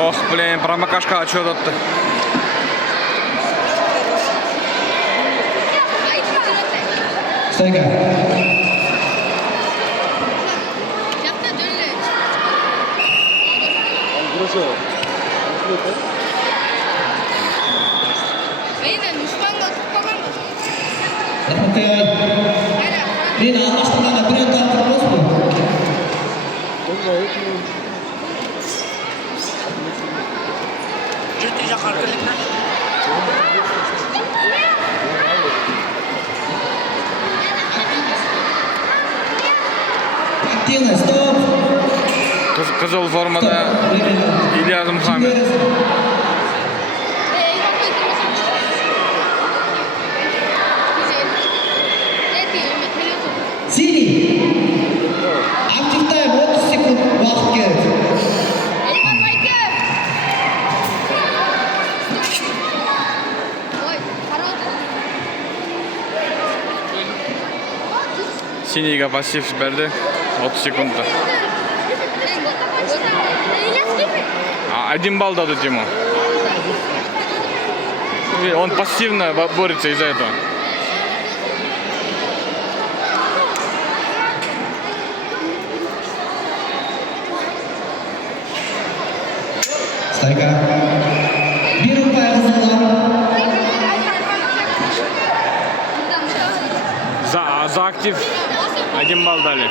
Ох, блин, промокашка отчет отты. Стойка. Рина, астана бирен тартып болсун. Жети жакка келет. Активно, стоп. Кызыл формада Ильяс Мухаммед. Синий. Актив тайм 30 секунд вақыт керек. Синийге пассив берди. 30 секундда. 1 балл дадут ему. Он пассивно борется из-за этого. Стойка. Bir ұпай қызылға. За актив 1 балл дали.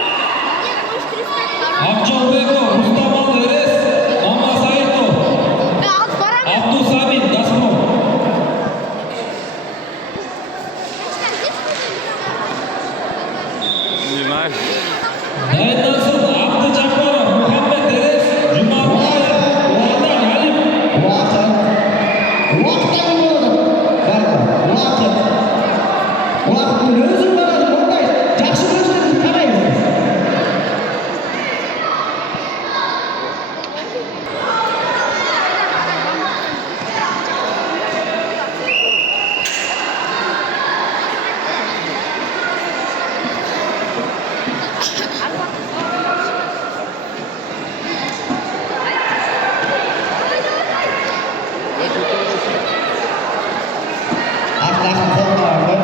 Акчалбеков, Рустаман Эрес, Мама Саитов, Абдусамин, Газпром. Не знаю. Дайнасов, Абдыжапаров, Мухаммед Эрес, Жумабаев, Уалдан Алим. Уақыт. Уақыттан болады. Уақыт. Уақыттың өзін барады. Ондай жақсы көрсетіп қараймыз. Ақтағын қолдарды.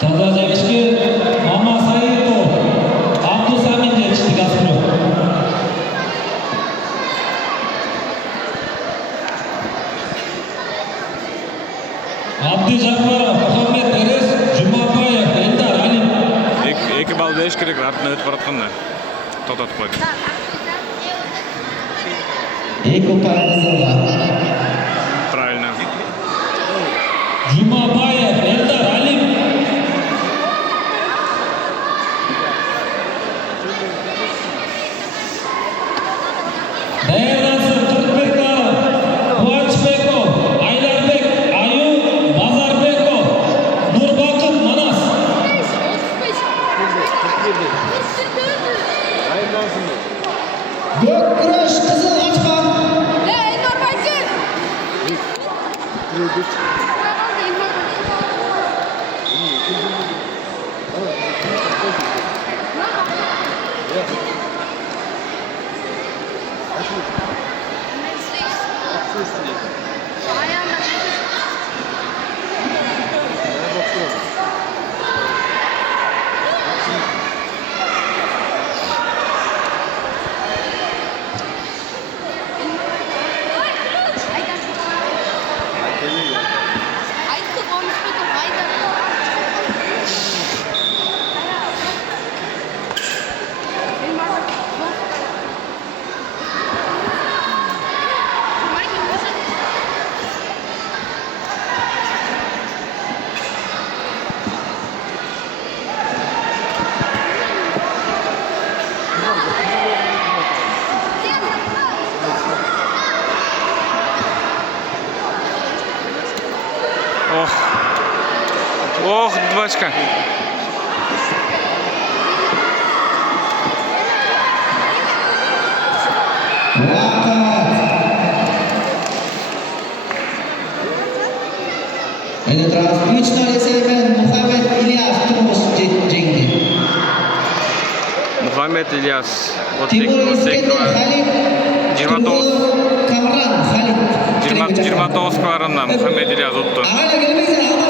Таза жеңишке Мама Саитов, Абдусамин жетишти Газпром. Абдыжапаров, Мухаммед Эрес, Жумабаев, Элдар Алим. 2 балл бериш керек, артынан өтүп баратканда. Токтотуп койду. 2 ұпай қызылға. Правильно. Жумабаев, Элдар Алим. Даярдансын Кыркбеков, Кубанычбеков, Айларбек, Аю, Базарбеков, Нурбакыт, Манас. Көк күреш қызыл ашқан. Ох, 2 очка. Этот раз 3-0 есебімен Мухаммед Ильяс тұрмыс жеңді. Muhammed İlyas Timur Iskender Khalid. 29 Kamran Khalid. 29 kvarında Muhammed İlyas uttu. Ағайын келмейсің,